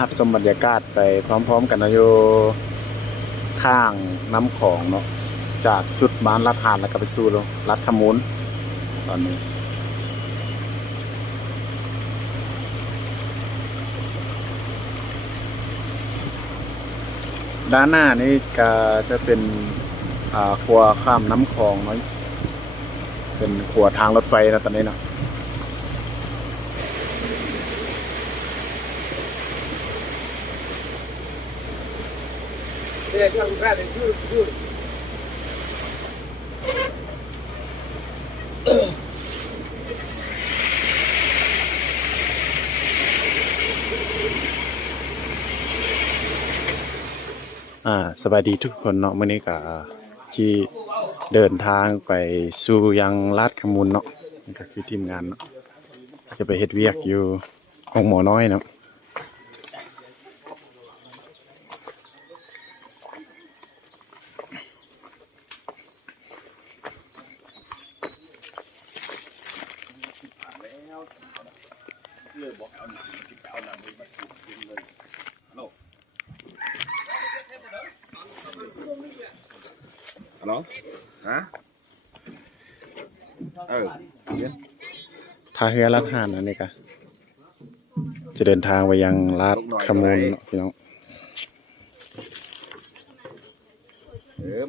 รับชมบรรยากาศไปพร้อมๆกันนะอยู่ข้างน้ำของเนาะจากจุดบ้านลัดหานแล้วก็ไปสู่ลัดขมูลตอนนี้ด้านหน้านี่ก็จะเป็นครัวข้ามน้ำคลองเนาะเป็นครัวทางรถไฟนะตอนนี้เนาะสวัสดีทุกคนเนาะมื้อนี้ก็ที่เดินทางไปสู่ยังลาดขมูลเนาะนี่ก็คือทีมงานเนาะจะไปเฮ็ดเวียกอยู่ห้องหมอน้อยเนาะฮัลโหลฮะท่าเรือลาดหานอันนี้ก็จะเดินทางไปยังลาดขมูลเนาะพี่น้อง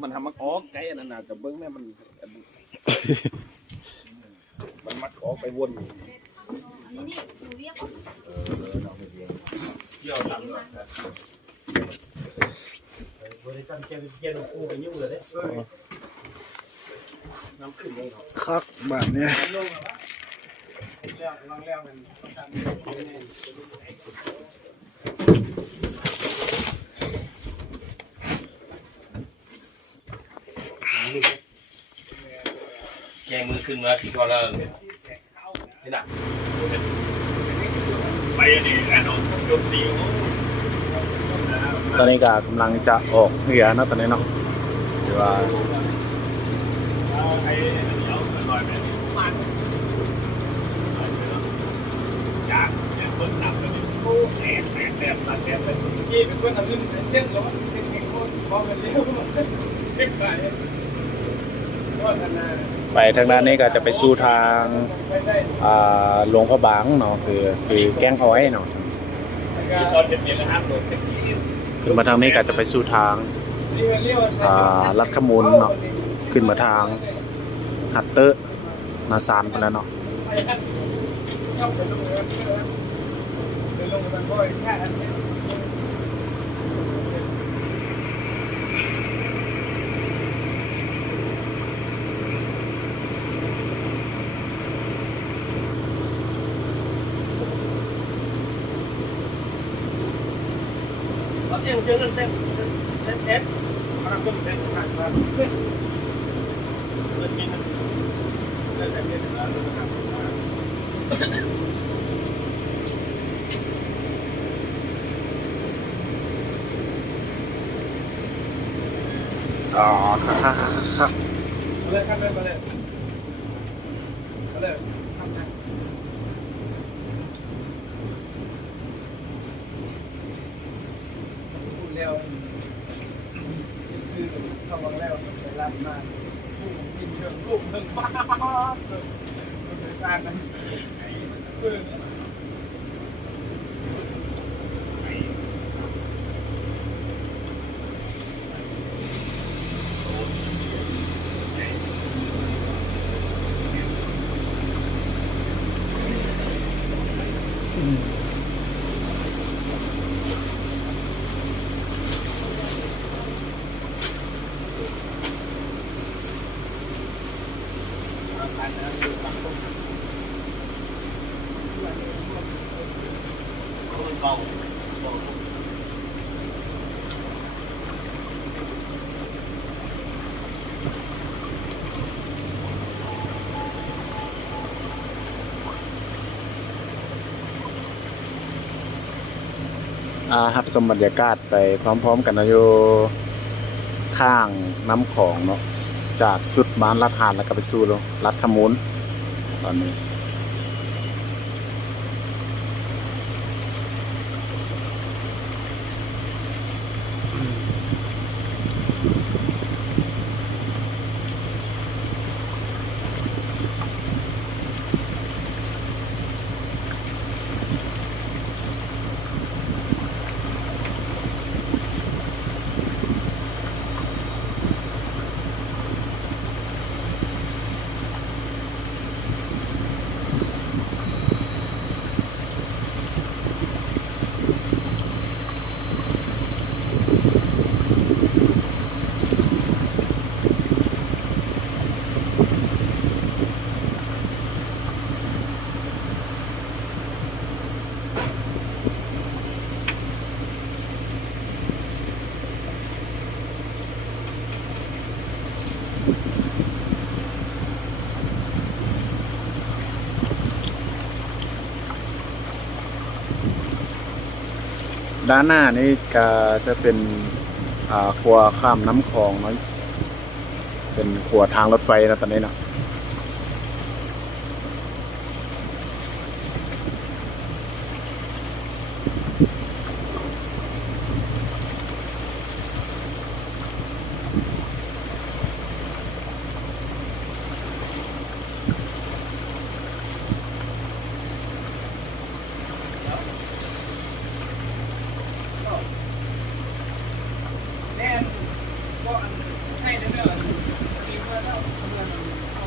มันทำมักออกไกลอันนั้นน่ะแต่เบิ้งแม่มันมักออกไปวนครับแบบนี้แกงมือขึ้นมาที่ก่อนแล้วนี่นะไปนี่แอนนอนยนต์ดีตอนนี้ก็กำลังจะออกเรือเนาะตอนนี้เนาะหรือว่าจากเนี่ยคนนับเลยโอ้แอบเลยยี่เป็นคนทำเรื่องเที่ยงแล้วเก่งคนพอกันเร็วเก่งไปทางด้านนี้ก็จะไปสู่ทางหลวงพระบางเนาะคือแก้งอ้อยเนาะขึ้นมาทางนี้ก็จะไปสู่ทางลัดขมูลเนาะขึ้นมาทางฮัตเตอร์นาซานไปแล้วเนาะยังเจอเส้นเอสมาคนเป็นผ่านมาเพื่อนกินเส้นเอสแล้วนะครับอ๋อครับเลยครับเลยเลยทำไงแล้วคือเข้ามาแล้วไปรับมาผู้กินเชิงลูกเชิงบ้ามันไปสร้างกันรับชมบรรยากาศไปพร้อมๆกันนะอยู่ข้างน้ำของเนาะจากจุดบ้านลัดหานแล้วก็ไปสู่ลัดขมูลตอนนี้ ด้านหน้านี่ก็จะเป็นครัวข้ามน้ำคลองเนาะเป็นครัวทางรถไฟนะตอนนี้เนาะแน่ก็ให้ได้ไหมมีเพื่อนแล้วเพื่อนเอา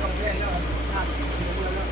ต้องเล่นแล้วภาพเพื่อนแล้ว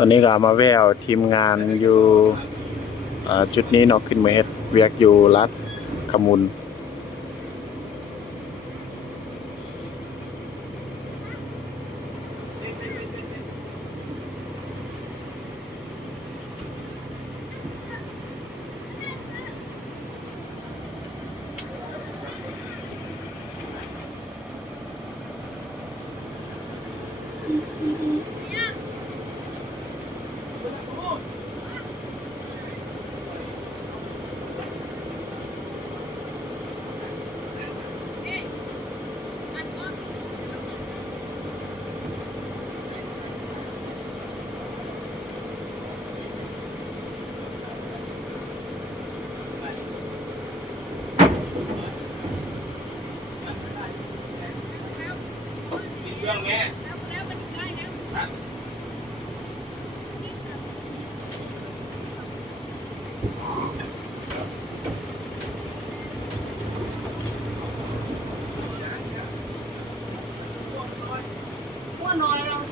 ตอนนี้ก็มาแววทีมงานอยู่จุดนี้เนาะขึ้นมาเฮ็ดเวียกอยู่รัฐขมุน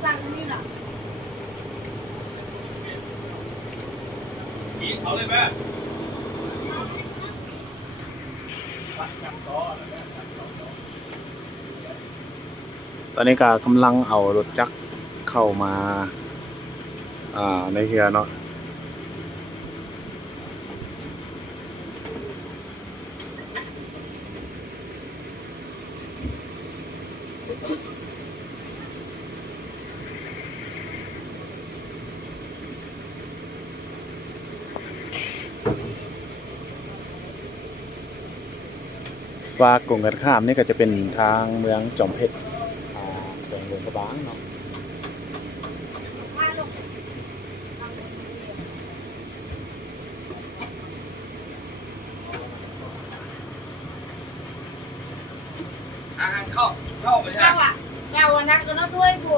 สั่งนี่น่ะ กินเขาเลยแม่ ตอนนี้ก็กำลังเอารถจักรเข้ามาในเฮือเนาะฝากกงกันข้ามนี่ก็จะเป็นทางเมืองจอมเพชรตรงหลวงพระบางเนาะ เข้าไปใช่ เจ้าอ่ะเจ้าอ่ะนักก็น้องด้วยกู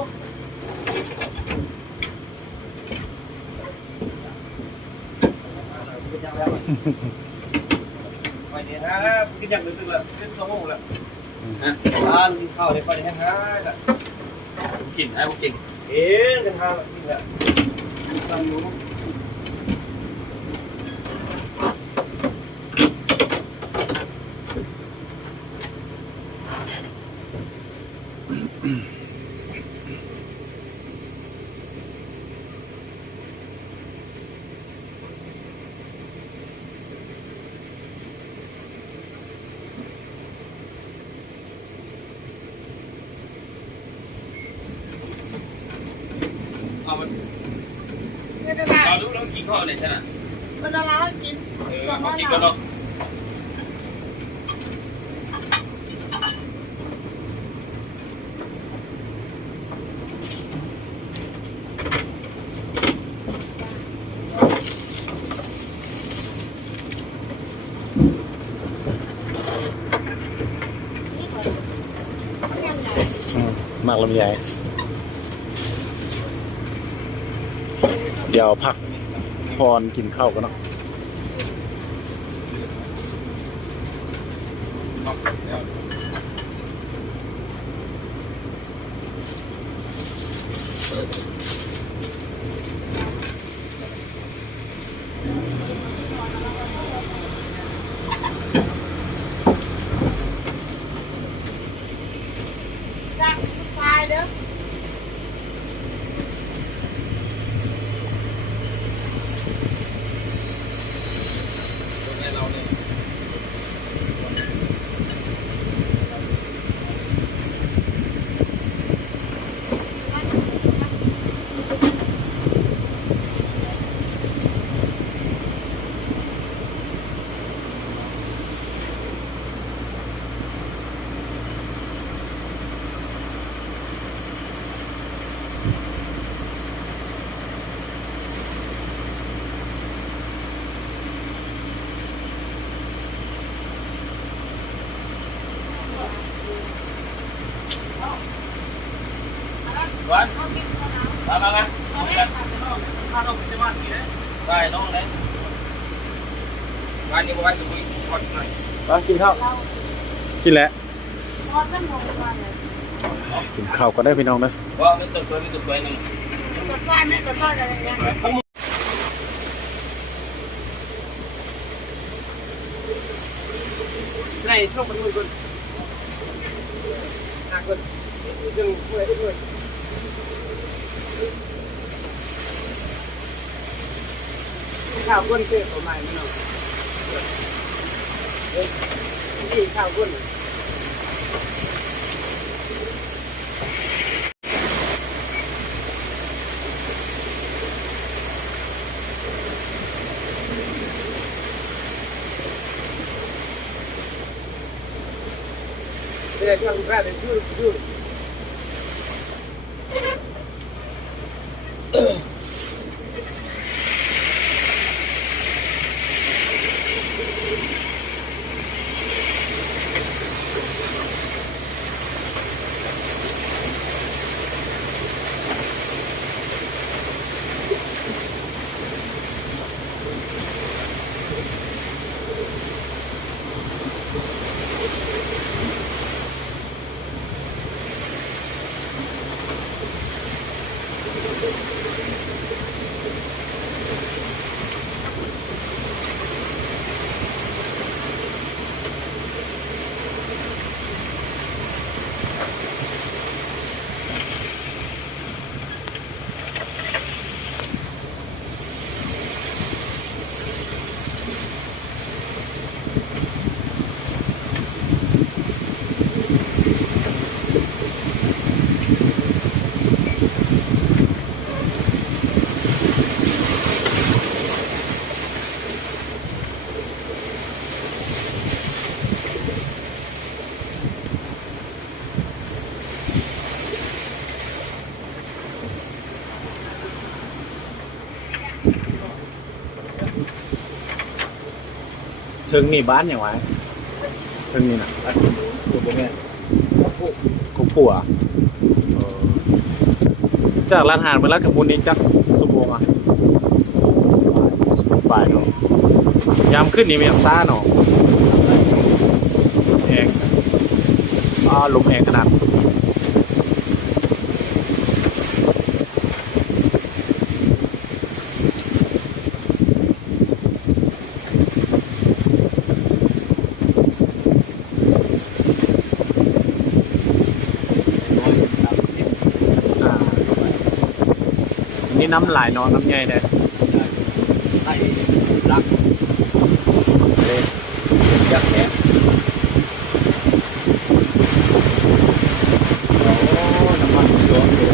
ไปเนี่ยนะกินอย่างนึงละเป็นสมองละร้านข้าวเนี่ยไปแห้งง่ายละกินให้ผมกินกันทางกินละตามอยู่ เอามัน ไม่ได้ละ เราดูแล้วกินข้าวเนี่ยใช่ไหม มันละลายกิน เขากินกันเนาะ มากลำไยเดี๋ยวพักพรกินข้าวกันเนาะจ้าตายเด้อ เราเนี่ย วันมากันข้าวต้มจะมากี่นะได้น้องเลยงานนี้วันจะมีก่อนหน่อย ไปกินข้าวกินแล้ว พอจะมองว่าเนี่ย กินข้าวก็ได้พี่น้องนะ ว่าไม่ต้องสวยไม่ต้องสวยนั่น กดไฟไม่กดไฟอะไรอย่างเงี้ย ในช่วงมันมือคนหนักคนดึงเมื่อยด้วยข้าวก้นเตี้ยประมาณนี้เนาะนี่ข้าวก้นเนี่ยช่วงแรกเลยยืด ถึงนี่บ้านอย่างไรถึงนี่นะ อันตัวบ่แม่น กูผัวจากร้านอาหารเป็นร้านขมุนนี้จักสุโมงอ่ะสุโมงบ่ายเนาะยามขึ้นนี่มันยังซ่าเนาะแองลมแองขนาดอ่านี่น้ำหลายเนาะน้ำใหญ่เลย ไอ้รักเลยยักษ์แหนโอ้น้ำมันย้อนเลย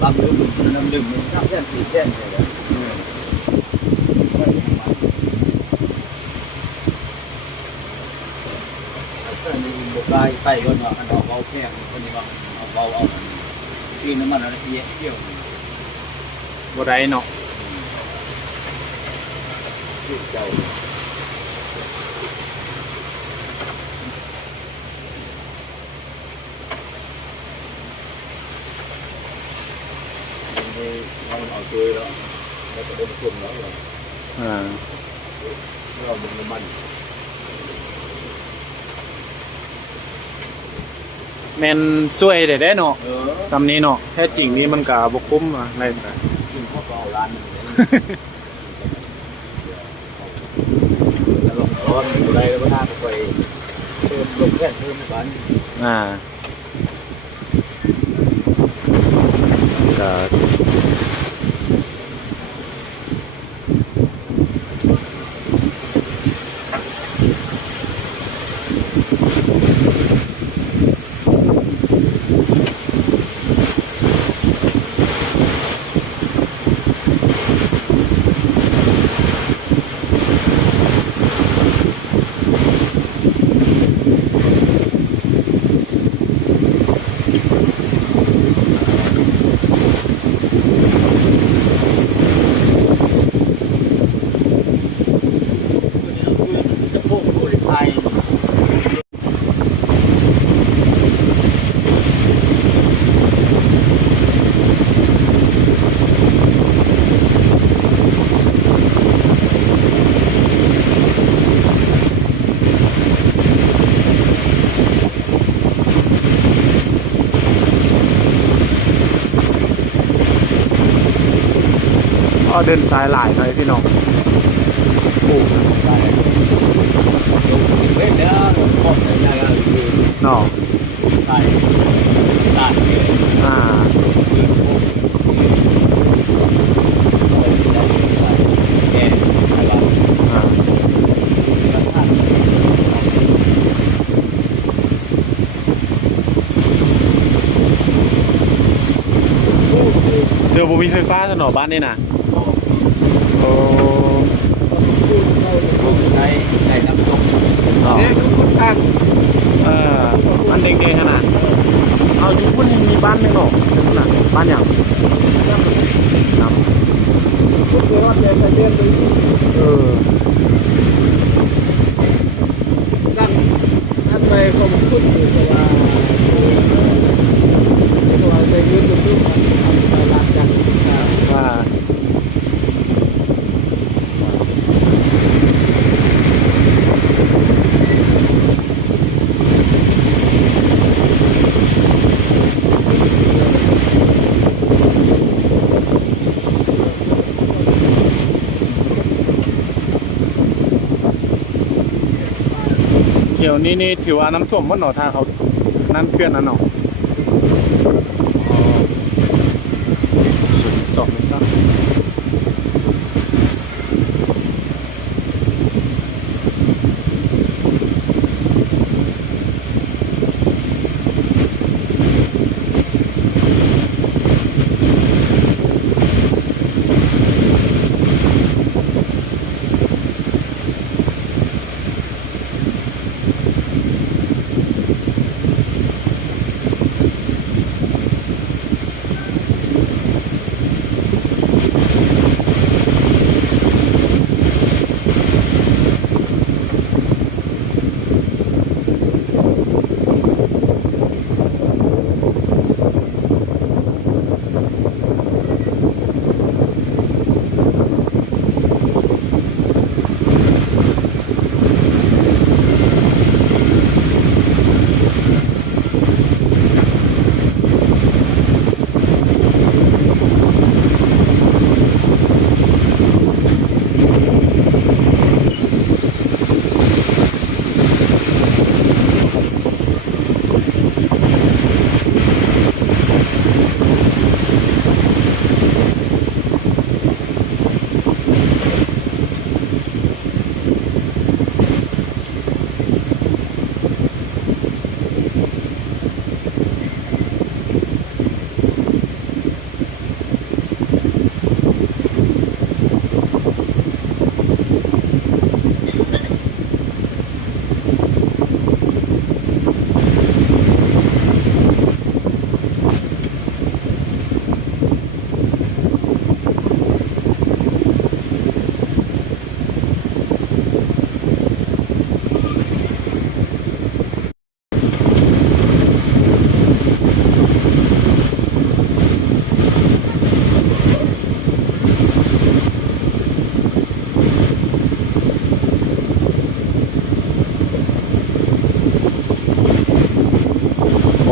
ตามดื่มน้ำดื่มมันทำแค่สี่เส้นเลยได้ใส่ก่อนว่าอันเอาเบาแค่คนนี้ว่าเอาเบาเอาที่น้ำมันอะไรเยอะเที่ยว บ่ได้เนาะ ที่เจ้าเราเอาตัวแล้วเราจะได้คุมแล้วเรา อ่า เราดึงน้ำมัน แมนช่วยได้เนาะ เออ ซำนี้เนาะแท้จริงนี่มันก็บ่คุ้มอะไรแบบ กินข้าวเปล่าร้านนึงแล้วลงร้อนอะไรแล้วก็น่าไปเติมลงแค่เติมไม่ก่อน ก็จะพูดไทย เดินสายหลายหน่อยพี่น้อง ได้อยู่เล่นเนี่ยพ่อใหญ่ใหญ่คือ เนาะ ไทยต่างเนี่ย อ่า คือพวกแก่ไทยบ้าน อ่า ท่าน เดี๋ยวบ่มีไฟฟ้าซะเนาะบ้านนี่น่ะโอ้ ในน้ำตก เนาะ เนี่ยคนข้าง มันเด็กๆขนาดเอาอยู่พุ่นยังมีบ้านหนึงเนาะเป็นขนาดบ้านหยังน้ คนเดียวจะเดินไป ำท่านไปคมคุ้นอยู่แต่ว่าตัวไปยืนอยู่ที่ลานจันทร์ ว่าเที่ยวนี้นี่ถือว่าน้ำท่วมบ่เนาะถ้าเขานั่นเพื่อนนั่นเนาะสุดสองครับ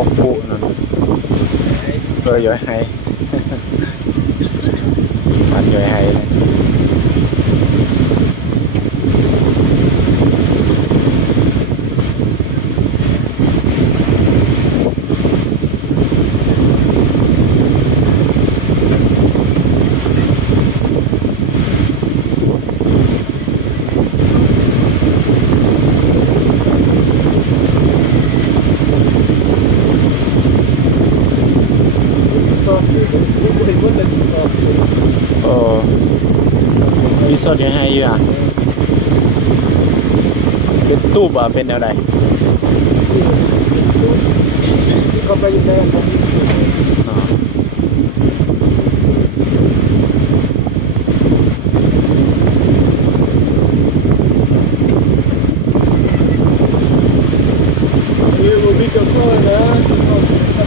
กปุนั่นย่อยให้อันย่อยให้เลยโอ้มีสดย่อยให้อยู่อ่ะเป็นตูบอ่ะเป็นแนวใด ก็ไปอยู่ได้ครับ อ๋อ อยู่มีเจ้าพ่อนะ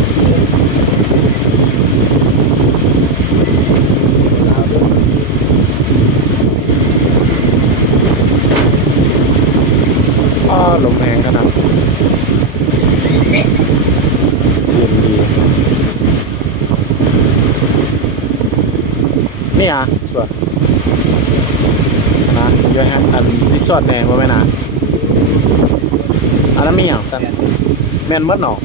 อ้อลมแรงขนาดเย็นดีนี่อ่ะสวยนะย่อยให้อันรีสอร์ทแน่บ่แม่นอ่ะอันนั้นมีหยังซั่นแม่นหมดเนาะ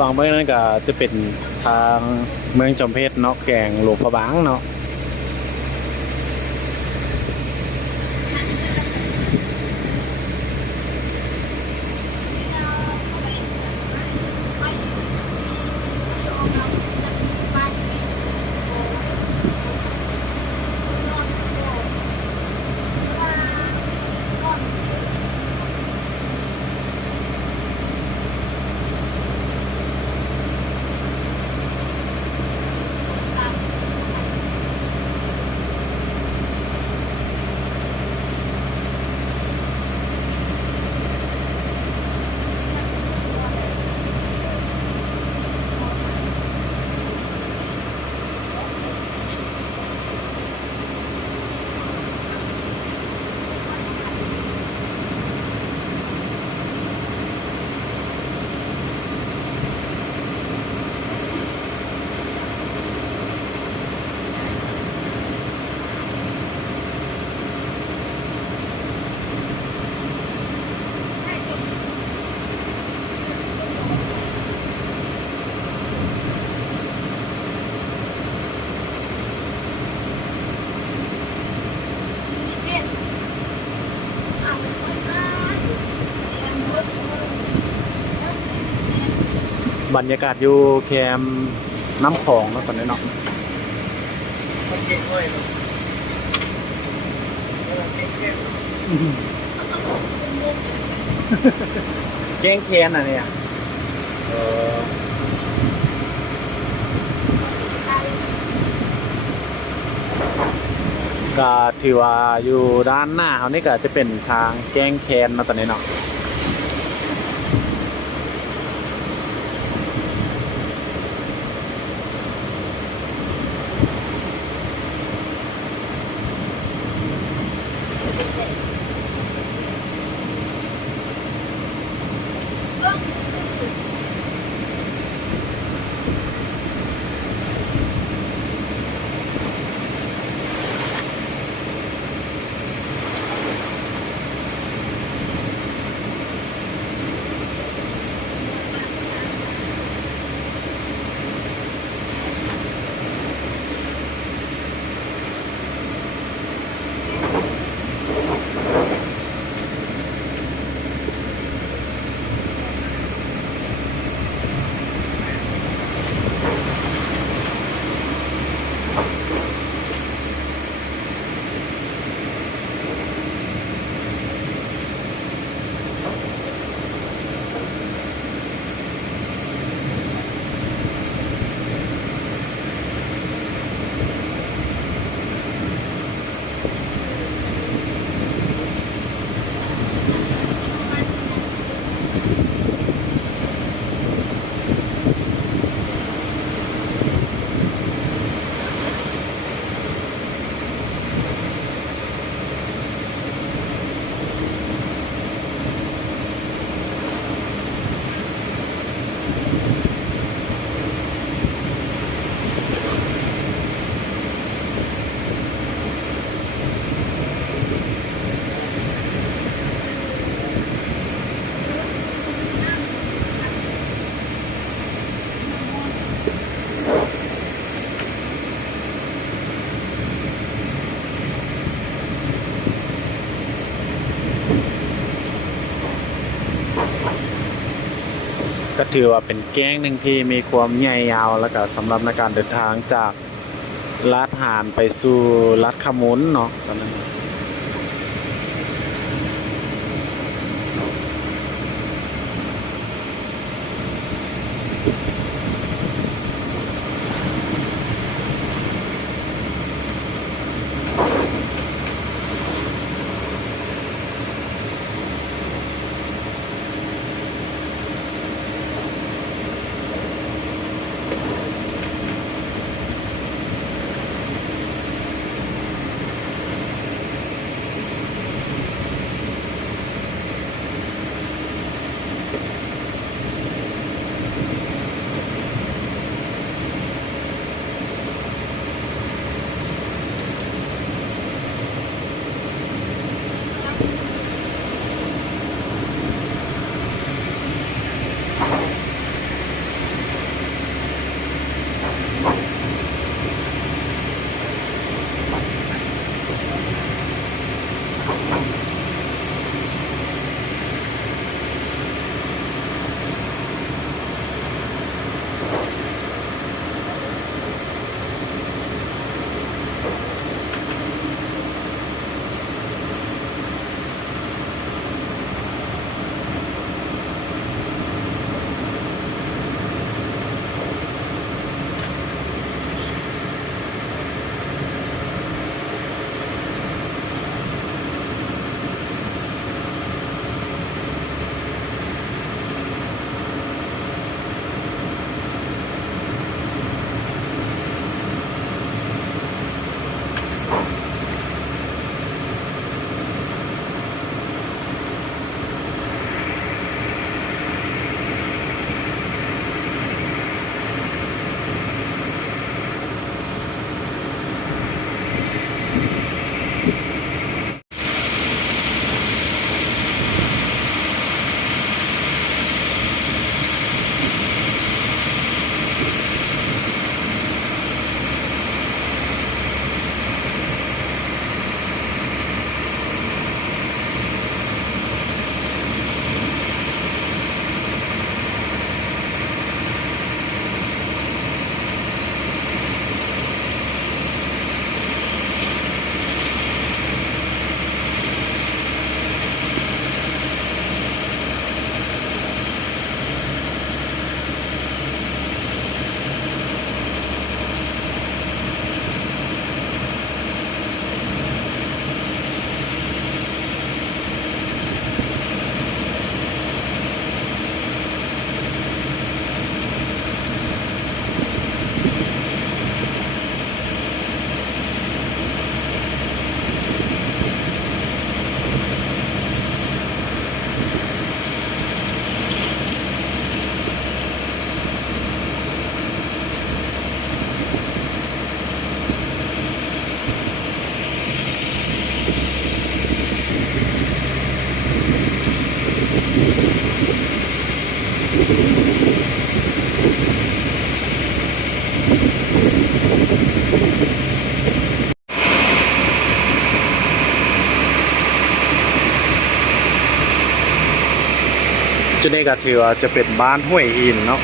วางเมื่อนั้นก็จะเป็นทางเมืองจอมเพชรเนาะแกงหลวงพระบางเนาะ บรรยากาศอยู่แคมป์น้ำของเนาะตอนนี้เนาะ คนเก่งด้วยเก่ง แกงแคนอ่ะเนี่ยก็ถือว่าอยู่ด้านหน้าเขานี่ก็จะเป็นทางแกงแคนเนาะตอนนี้เนาะก็ถือว่าเป็นแก๊งหนึ่งที่มีความใหญ่ยาวแล้วก็สำหรับในการเดินทางจากลาดหานไปสู่ลาดขมุนเนาะตอนนั้น จุดนี้ก็ถือว่าจะเป็นบ้านห้วยอินเนาะ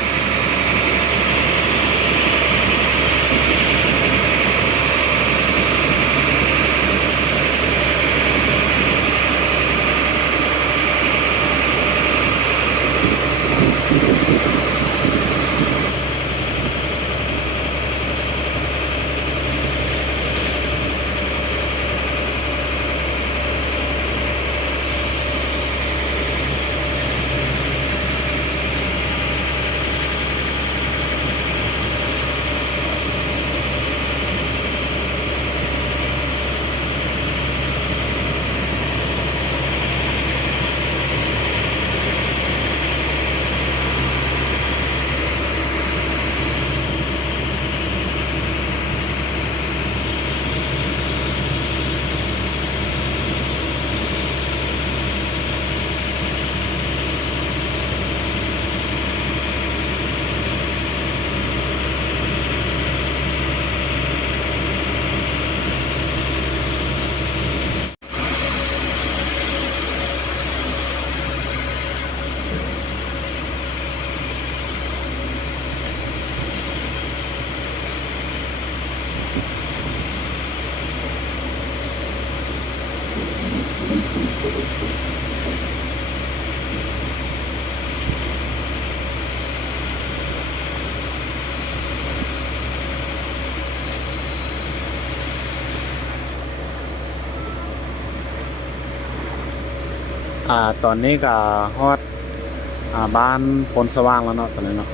ตอนนี้ก็ฮอดบ้านพลสว่างแล้วเนาะตอนนี้เนาะ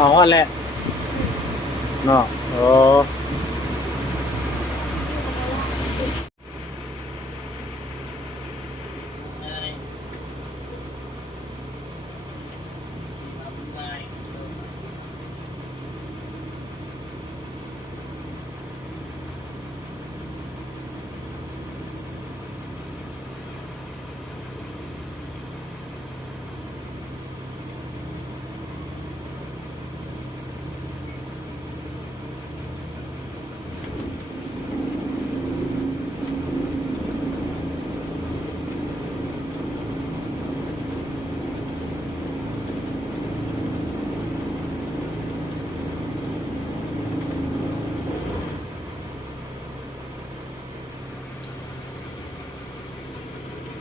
อ๋อแหละเนาะโอ้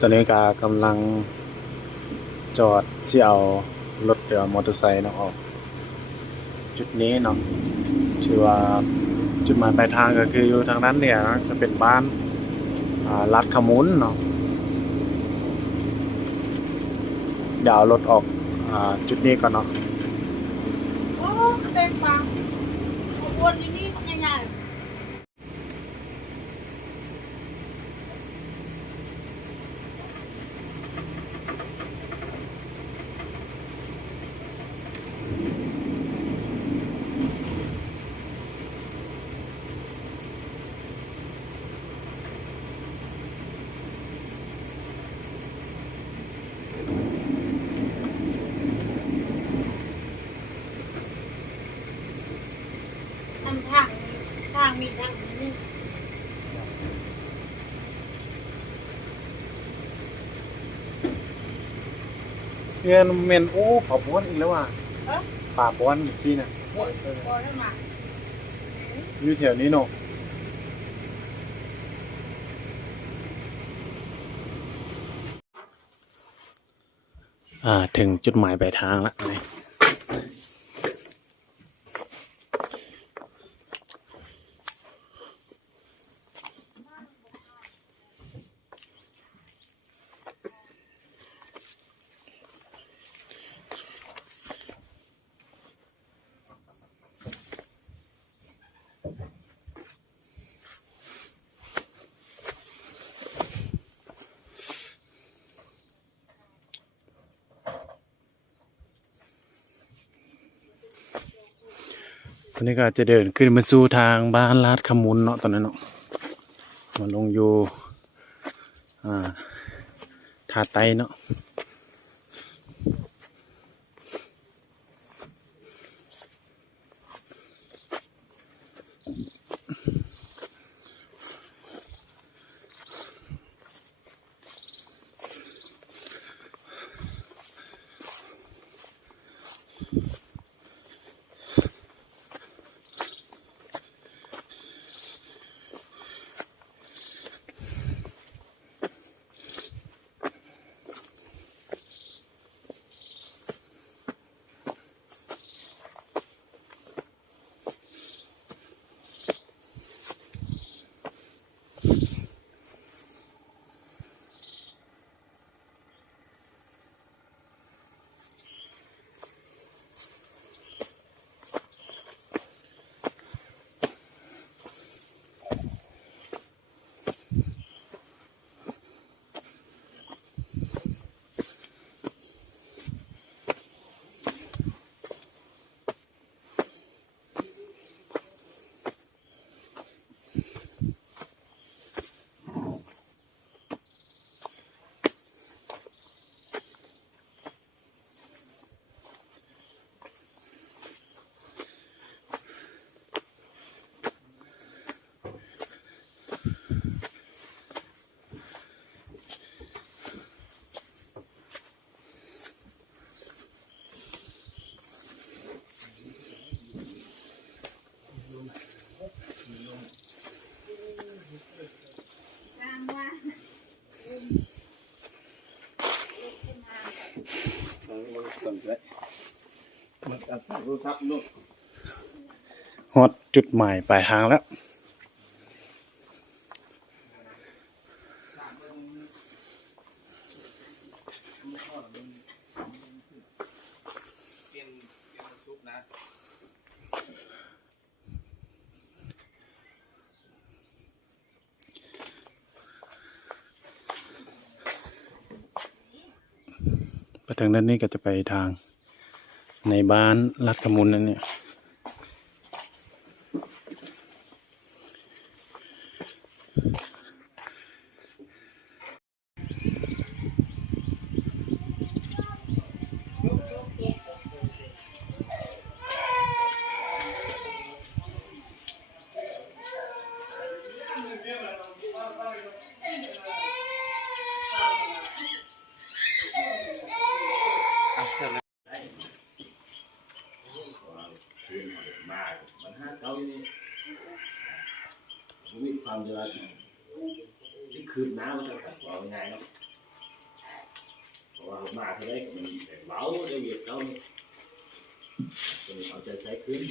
ตอนนี้ก็กำลังจอดที่เอารถหรือมอเตอร์ไซค์เนาะออกจุดนี้เนาะถือว่าจุดหมายปลายทางก็คืออยู่ทางนั้นเนี่ยนะจะเป็นบ้านลาดขมุนเนาะเดี๋ยวเอารถออกจุดนี้ก่อนเนาะ โอ้เต็มปังวนอย่างนี้มันง่าย ทำทางมีทางนี้ เพื่อนเมนโอ้เผาบ้วนอีกแล้วว่ะ เอ๊ะ ป่าบ้วนอีกที่น่ะ พอได้มา อยู่แถวนี้เนาะถึงจุดหมายปลายทางแล้วนี่ตอนนี้ก็จะเดินขึ้นมาสู่ทางบ้านลาดขมุนเนาะตอนนั้นเนาะมาลงอยู่ทาไตเนาะฮอดจุดหมายปลายทางแล้วไปทางด้านนี้ก็จะไปทางในบ้านลาดขมุนนั่นเนี่ย มาเท่าไรก็มันเบาได้เวียดเจ้านี่เอาใจใส่ขึ้น